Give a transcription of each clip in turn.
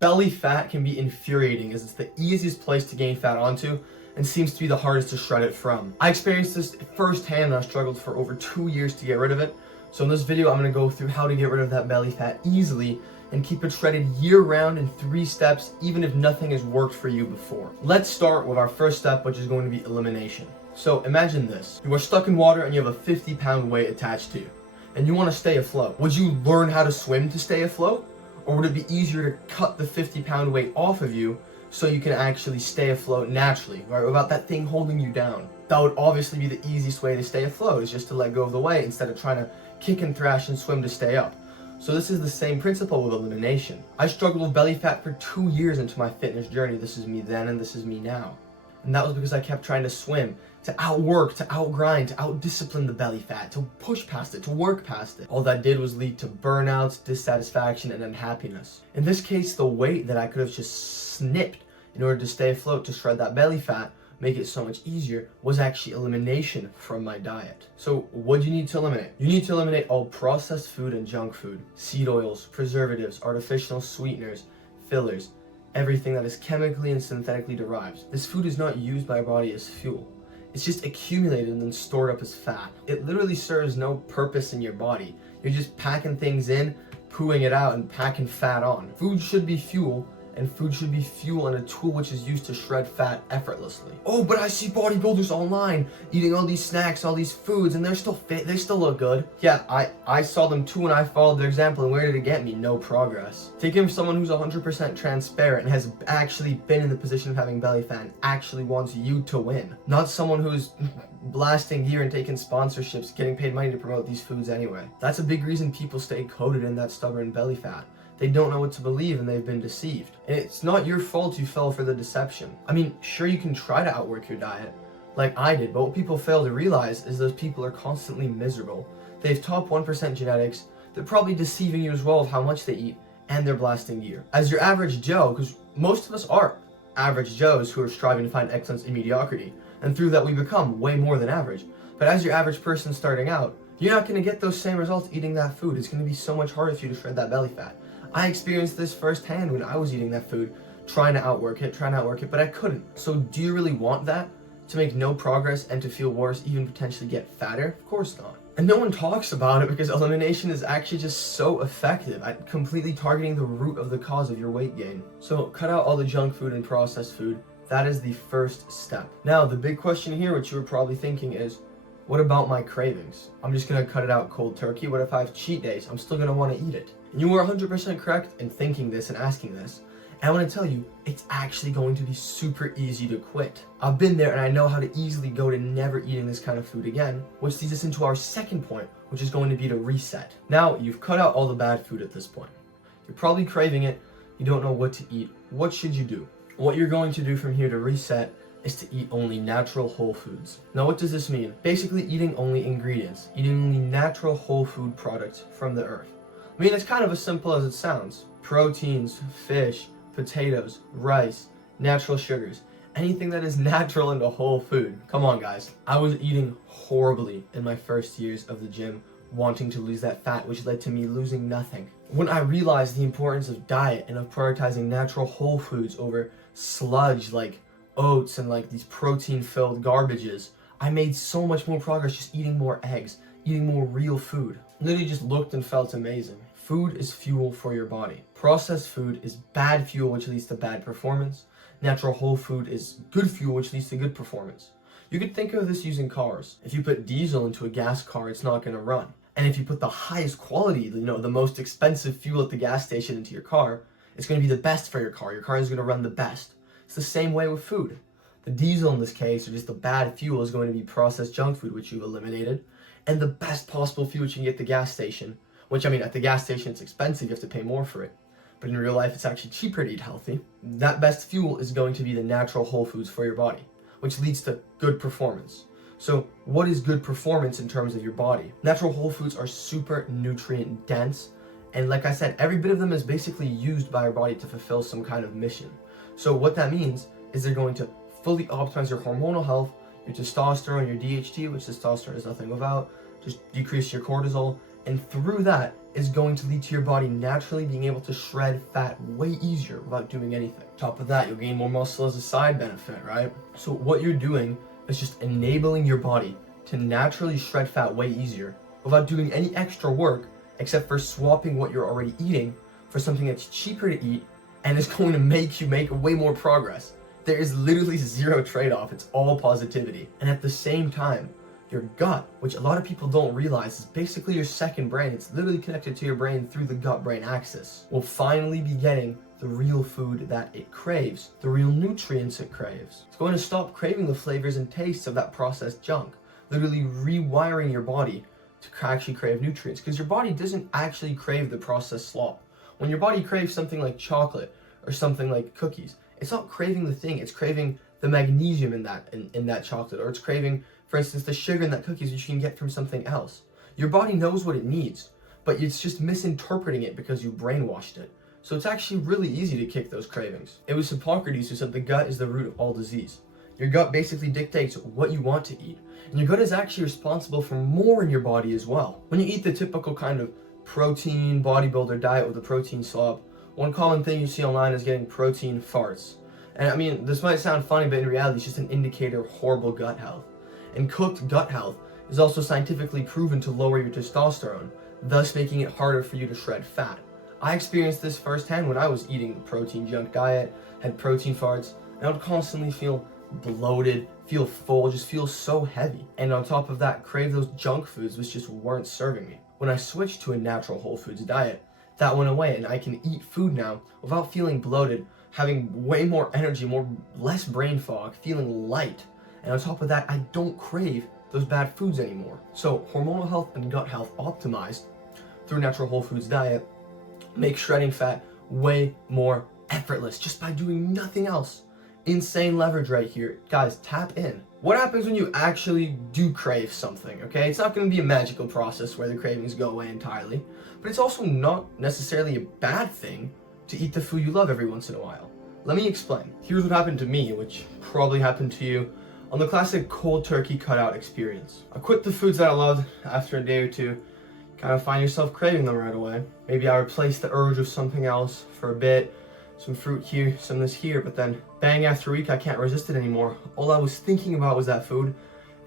Belly fat can be infuriating as it's the easiest place to gain fat onto and seems to be the hardest to shred it from. I experienced this firsthand and I struggled for over 2 years to get rid of it. So in this video, I'm gonna go through how to get rid of that belly fat easily and keep it shredded year-round in 3 steps, even if nothing has worked for you before. Let's start with our first step, which is going to be elimination. So imagine this. You are stuck in water and you have a 50-pound weight attached to you, and you want to stay afloat. Would you learn how to swim to stay afloat? Or would it be easier to cut the 50-pound weight off of you so you can actually stay afloat naturally, right, without that thing holding you down? That would obviously be the easiest way to stay afloat, is just to let go of the weight instead of trying to kick and thrash and swim to stay up. So this is the same principle with elimination. I struggled with belly fat for 2 years into my fitness journey. This is me then and this is me now. And that was because I kept trying to swim, to outwork, to outgrind, to outdiscipline the belly fat, to push past it, to work past it. All that did was lead to burnouts, dissatisfaction, and unhappiness. In this case, the weight that I could have just snipped in order to stay afloat, to shred that belly fat, make it so much easier, was actually elimination from my diet. So what do you need to eliminate? You need to eliminate all processed food and junk food, seed oils, preservatives, artificial sweeteners, fillers, everything that is chemically and synthetically derived. This food is not used by our body as fuel. It's just accumulated and then stored up as fat. It literally serves no purpose in your body. You're just packing things in, pooing it out, and packing fat on. Food should be fuel, and food should be fuel and a tool which is used to shred fat effortlessly. Oh, but I see bodybuilders online eating all these snacks, all these foods, and they're still fit, they still look good. Yeah, I saw them too and I followed their example, and where did it get me? No progress. Take it from someone who's 100% transparent and has actually been in the position of having belly fat and actually wants you to win. Not someone who's blasting gear and taking sponsorships, getting paid money to promote these foods anyway. That's a big reason people stay coated in that stubborn belly fat. They don't know what to believe and they've been deceived. And it's not your fault you fell for the deception. I mean, sure, you can try to outwork your diet, like I did, but what people fail to realize is those people are constantly miserable. They have top 1% genetics, they're probably deceiving you as well of how much they eat, and they're blasting gear. As your average Joe, because most of us are average Joes who are striving to find excellence in mediocrity, and through that we become way more than average. But as your average person starting out, you're not gonna get those same results eating that food. It's gonna be so much harder for you to shred that belly fat. I experienced this firsthand when I was eating that food, trying to outwork it, but I couldn't. So do you really want that? To make no progress and to feel worse, even potentially get fatter? Of course not. And no one talks about it because elimination is actually just so effective at completely targeting the root of the cause of your weight gain. So cut out all the junk food and processed food. That is the first step. Now, the big question here, which you were probably thinking is, what about my cravings? I'm just gonna cut it out cold turkey. What if I have cheat days? I'm still gonna wanna eat it. And you are 100% correct in thinking this and asking this. And I wanna tell you, it's actually going to be super easy to quit. I've been there and I know how to easily go to never eating this kind of food again, which leads us into our second point, which is going to be to reset. Now, you've cut out all the bad food at this point. You're probably craving it, you don't know what to eat. What should you do? What you're going to do from here to reset is to eat only natural whole foods. Now, what does this mean? Basically eating only ingredients, eating only natural whole food products from the earth. I mean, it's kind of as simple as it sounds. Proteins, fish, potatoes, rice, natural sugars, anything that is natural into whole food. Come on, guys. I was eating horribly in my first years of the gym, wanting to lose that fat, which led to me losing nothing. When I realized the importance of diet and of prioritizing natural whole foods over sludge like oats and like these protein-filled garbages, I made so much more progress just eating more eggs, eating more real food. Literally just looked and felt amazing. Food is fuel for your body. Processed food is bad fuel, which leads to bad performance. Natural whole food is good fuel, which leads to good performance. You could think of this using cars. If you put diesel into a gas car, it's not gonna run. And if you put the highest quality, the most expensive fuel at the gas station into your car, it's gonna be the best for your car. Your car is gonna run the best. It's the same way with food. The diesel in this case, or just the bad fuel, is going to be processed junk food, which you've eliminated, and the best possible fuel which you can get at the gas station, which, I mean, at the gas station it's expensive, you have to pay more for it, but in real life it's actually cheaper to eat healthy. That best fuel is going to be the natural whole foods for your body, which leads to good performance. So what is good performance in terms of your body? Natural whole foods are super nutrient dense, and like I said, every bit of them is basically used by our body to fulfill some kind of mission. So what that means is they're going to fully optimize your hormonal health, your testosterone, your DHT, which testosterone is nothing without, just decrease your cortisol, and through that, is going to lead to your body naturally being able to shred fat way easier without doing anything. Top of that, you'll gain more muscle as a side benefit, right? So what you're doing is just enabling your body to naturally shred fat way easier without doing any extra work except for swapping what you're already eating for something that's cheaper to eat and is going to make you make way more progress. There is literally zero trade-off. It's all positivity. And at the same time, your gut, which a lot of people don't realize is basically your second brain, it's literally connected to your brain through the gut-brain axis, will finally be getting the real food that it craves, the real nutrients it craves. It's going to stop craving the flavors and tastes of that processed junk, literally rewiring your body to actually crave nutrients, because your body doesn't actually crave the processed slop. When your body craves something like chocolate or something like cookies, it's not craving the thing, it's craving the magnesium in that chocolate, or it's craving, for instance, the sugar in that cookies which you can get from something else. Your body knows what it needs, but it's just misinterpreting it because you brainwashed it. So it's actually really easy to kick those cravings. It was Hippocrates who said the gut is the root of all disease. Your gut basically dictates what you want to eat, and your gut is actually responsible for more in your body as well. When you eat the typical kind of protein bodybuilder diet with the protein slop, one common thing you see online is getting protein farts. And I mean, this might sound funny, but in reality, it's just an indicator of horrible gut health. And cooked gut health is also scientifically proven to lower your testosterone, thus making it harder for you to shred fat. I experienced this firsthand when I was eating the protein junk diet, had protein farts, and I would constantly feel bloated, feel full, just feel so heavy. And on top of that, crave those junk foods which just weren't serving me. When I switched to a natural whole foods diet, that went away, and I can eat food now without feeling bloated, having way more energy, less brain fog, feeling light. And on top of that, I don't crave those bad foods anymore. So hormonal health and gut health optimized through a natural whole foods diet make shredding fat way more effortless just by doing nothing else. Insane leverage right here. Guys, tap in. What happens when you actually do crave something, okay? It's not going to be a magical process where the cravings go away entirely, but it's also not necessarily a bad thing to eat the food you love every once in a while. Let me explain. Here's what happened to me, which probably happened to you on the classic cold turkey cutout experience. I quit the foods that I loved after a day or two, kind of find yourself craving them right away. Maybe I replaced the urge with something else for a bit, some fruit here, some this here, but then bang, after a week I can't resist it anymore. All I was thinking about was that food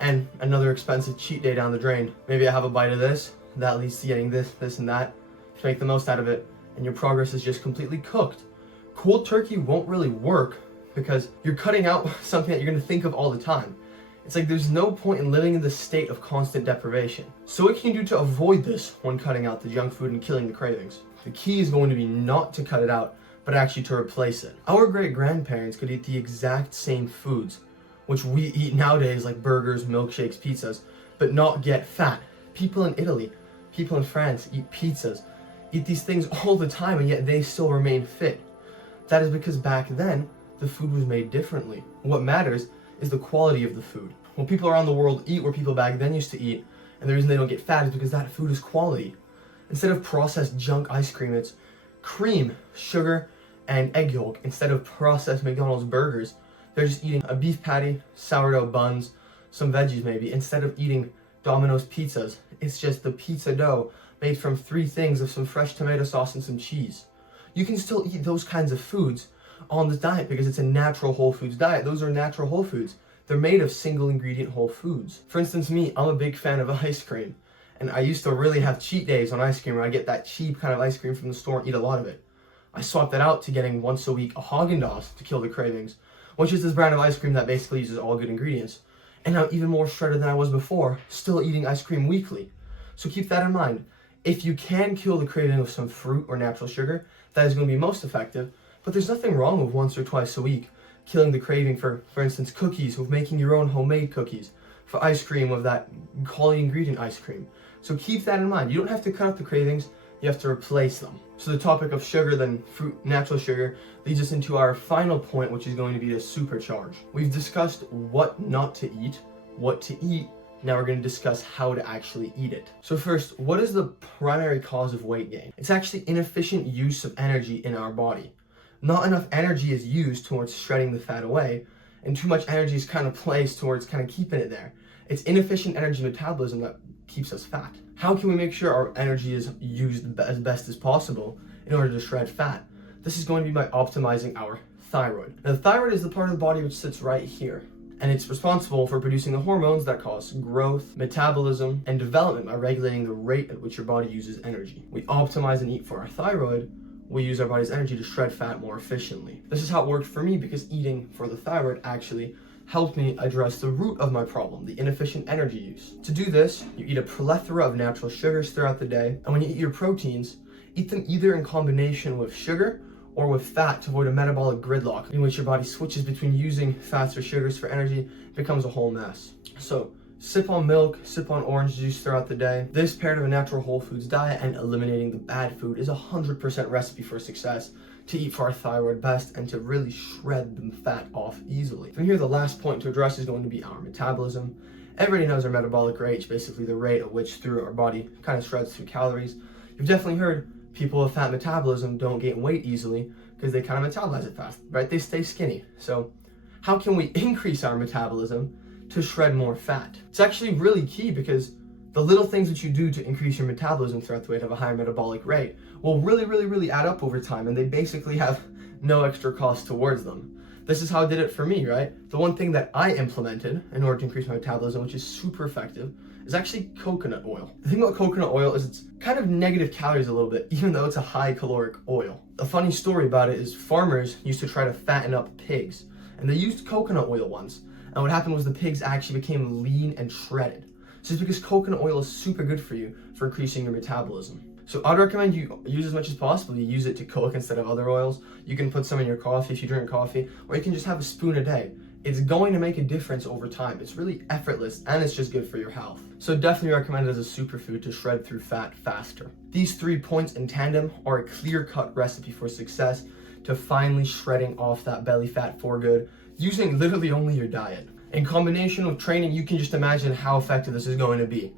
and another expensive cheat day down the drain. Maybe I have a bite of this, that leads to getting this, this and that, to make the most out of it, and your progress is just completely cooked. Cold turkey won't really work because you're cutting out something that you're going to think of all the time. It's like there's no point in living in this state of constant deprivation. So what can you do to avoid this when cutting out the junk food and killing the cravings? The key is going to be not to cut it out, but actually to replace it. Our great-grandparents could eat the exact same foods, which we eat nowadays, like burgers, milkshakes, pizzas, but not get fat. People in Italy, people in France eat pizzas, eat these things all the time, and yet they still remain fit. That is because back then, the food was made differently. What matters is the quality of the food. What people around the world eat where people back then used to eat, and the reason they don't get fat is because that food is quality. Instead of processed junk ice cream, it's cream, sugar, and egg yolk. Instead of processed McDonald's burgers, they're just eating a beef patty, sourdough buns, some veggies maybe. Instead of eating Domino's pizzas, it's just the pizza dough made from 3 things of some fresh tomato sauce and some cheese. You can still eat those kinds of foods on this diet because it's a natural whole foods diet. Those are natural whole foods. They're made of single ingredient whole foods. For instance, me, I'm a big fan of ice cream. And I used to really have cheat days on ice cream where I get that cheap kind of ice cream from the store and eat a lot of it. I swapped that out to getting once a week a Haagen-Dazs to kill the cravings, which is this brand of ice cream that basically uses all good ingredients. And I'm even more shredded than I was before, still eating ice cream weekly. So keep that in mind. If you can kill the craving with some fruit or natural sugar, that is going to be most effective. But there's nothing wrong with once or twice a week killing the craving for instance, cookies, with making your own homemade cookies, for ice cream with that quality ingredient ice cream. So keep that in mind. You don't have to cut out the cravings, you have to replace them. So the topic of sugar, then fruit, natural sugar, leads us into our final point, which is going to be to supercharge. We've discussed what not to eat, what to eat. Now we're going to discuss how to actually eat it. So first, what is the primary cause of weight gain? It's actually inefficient use of energy in our body. Not enough energy is used towards shredding the fat away, and too much energy is kind of placed towards kind of keeping it there. It's inefficient energy metabolism that keeps us fat. How can we make sure our energy is used as best as possible in order to shred fat? This is going to be by optimizing our thyroid. Now, the thyroid is the part of the body which sits right here, and it's responsible for producing the hormones that cause growth, metabolism, and development by regulating the rate at which your body uses energy. We optimize and eat for our thyroid, we use our body's energy to shred fat more efficiently. This is how it worked for me, because eating for the thyroid actually helped me address the root of my problem, the inefficient energy use. To do this, you eat a plethora of natural sugars throughout the day, and when you eat your proteins, eat them either in combination with sugar or with fat to avoid a metabolic gridlock in which your body switches between using fats or sugars for energy. It becomes a whole mess. So sip on milk, sip on orange juice throughout the day. This paired with a natural whole foods diet and eliminating the bad food is 100% recipe for success to eat for our thyroid best and to really shred the fat off easily. From here, the last point to address is going to be our metabolism. Everybody knows our metabolic rate, basically the rate at which through our body kind of shreds through calories. You've definitely heard people with fat metabolism don't gain weight easily because they kind of metabolize it fast, right? They stay skinny. So how can we increase our metabolism to shred more fat? It's actually really key, because the little things that you do to increase your metabolism throughout the way to have a higher metabolic rate will really add up over time, and they basically have no extra cost towards them. This is how I did it for me, right? The one thing that I implemented in order to increase my metabolism, which is super effective, is actually coconut oil. The thing about coconut oil is it's kind of negative calories a little bit, even though it's a high caloric oil. A funny story about it is farmers used to try to fatten up pigs, and they used coconut oil once. And what happened was the pigs actually became lean and shredded. So it's because coconut oil is super good for you for increasing your metabolism. So I'd recommend you use as much as possible. You use it to cook instead of other oils. You can put some in your coffee if you drink coffee, or you can just have a spoon a day. It's going to make a difference over time. It's really effortless, and it's just good for your health. So definitely recommend it as a superfood to shred through fat faster. These 3 points in tandem are a clear-cut recipe for success to finally shredding off that belly fat for good, using literally only your diet. In combination with training, you can just imagine how effective this is going to be.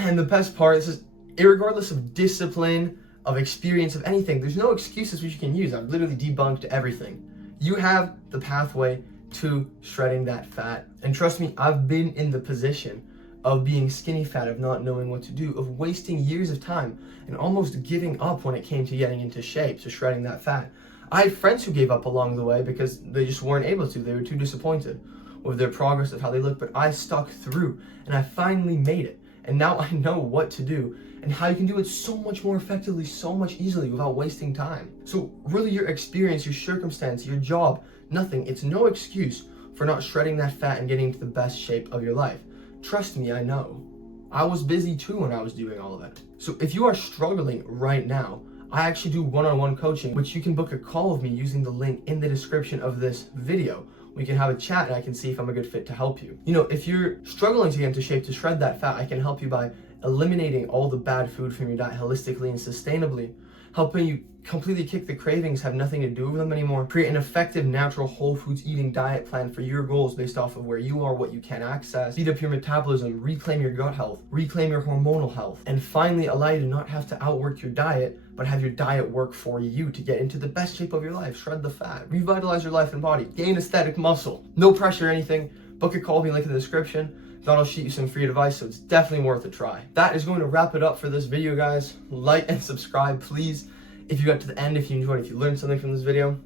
And the best part is, regardless of discipline, of experience, of anything, there's no excuses which you can use. I've literally debunked everything. You have the pathway to shredding that fat. And trust me, I've been in the position of being skinny fat, of not knowing what to do, of wasting years of time and almost giving up when it came to getting into shape, to shredding that fat. I had friends who gave up along the way because they just weren't able to. They were too disappointed with their progress of how they looked, but I stuck through and I finally made it. And now I know what to do and how you can do it so much more effectively, so much easily without wasting time. So really, your experience, your circumstance, your job, nothing, it's no excuse for not shredding that fat and getting into the best shape of your life. Trust me, I know. I was busy too when I was doing all of it. So if you are struggling right now, I actually do one-on-one coaching, which you can book a call with me using the link in the description of this video. We can have a chat and I can see if I'm a good fit to help you. You know, if you're struggling to get into shape, to shred that fat, I can help you by eliminating all the bad food from your diet holistically and sustainably, helping you completely kick the cravings, have nothing to do with them anymore, create an effective, natural, whole foods eating diet plan for your goals based off of where you are, what you can access, speed up your metabolism, reclaim your gut health, reclaim your hormonal health, and finally allow you to not have to outwork your diet, but have your diet work for you to get into the best shape of your life, shred the fat, revitalize your life and body, gain aesthetic muscle. No pressure or anything. Book a call, link in the description. That'll shoot you some free advice, so it's definitely worth a try. That is going to wrap it up for this video, guys. Like and subscribe, please, if you got to the end, if you enjoyed, if you learned something from this video.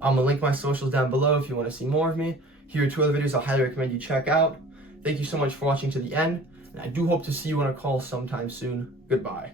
I'm gonna link my socials down below if you want to see more of me. Here are 2 other videos I highly recommend you check out. Thank you so much for watching to the end, and I do hope to see you on a call sometime soon. Goodbye.